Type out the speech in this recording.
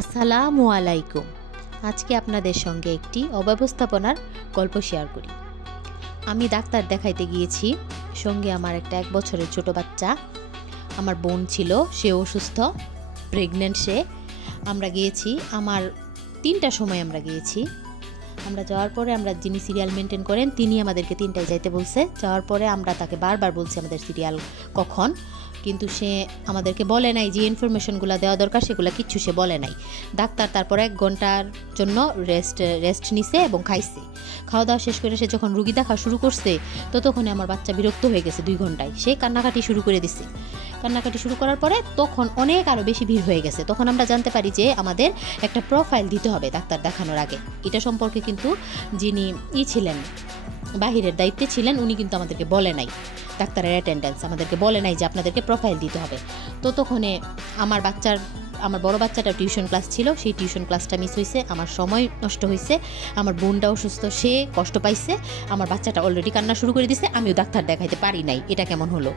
আসসালামু আলাইকুম। আজকে আপনাদের সঙ্গে একটি অব্যবস্থাপনার গল্প শেয়ার করি। আমি ডাক্তার দেখাইতে গিয়েছি, সঙ্গে আমার একটা 1 বছরের ছোট বাচ্চা, আমার বোন ছিল, সে অসুস্থ, প্রেগনেন্ট সে। আমরা গিয়েছি, আমার 3টার সময় আমরা গিয়েছি। আমরা যাওয়ার পরে যিনি সিরিয়াল মেনটেন করেন তিনি আমাদেরকে 3টায় যাইতে বলছে। যাওয়ার পরে আমরা তাকে বারবার বলছি আমাদের সিরিয়াল কখন, কিন্তু সে আমাদেরকে বলে নাই যে ইনফরমেশনগুলো দেওয়া দরকার, সেগুলো কিচ্ছু সে বলে নাই। ডাক্তার তারপর 1 ঘন্টার জন্য রেস্ট নিছে এবং খাইছে। খাওয়া দাওয়া শেষ করে সে যখন রুগী দেখা শুরু করছে, ততক্ষণে আমার বাচ্চা বিরক্ত হয়ে গেছে। 2 ঘন্টায় সে কান্নাকাটি শুরু করে দিছে। কান্নাকাটি শুরু করার পরে তখন অনেক আরও বেশি ভিড় হয়ে গেছে। তখন আমরা জানতে পারি যে আমাদের একটা প্রোফাইল দিতে হবে ডাক্তার দেখানোর আগে। এটা সম্পর্কে কিন্তু যিনি ছিলেন, বাহিরের দায়িত্বে ছিলেন, উনি কিন্তু আমাদেরকে বলে নাই, ডাক্তারের অ্যাটেন্ডেন্স আমাদেরকে বলে নাই যে আপনাদেরকে প্রোফাইল দিতে হবে। ততক্ষণে আমার বড় বাচ্চাটা টিউশন ক্লাস ছিল, সেই টিউশন ক্লাসটা মিস হয়েছে, আমার সময় নষ্ট হয়েছে, আমার বোনটা অসুস্থ, সে কষ্ট পাইছে, আমার বাচ্চাটা অলরেডি কান্না শুরু করে দিছে, আমিও ডাক্তার দেখাইতে পারি নাই। এটা কেমন হলো?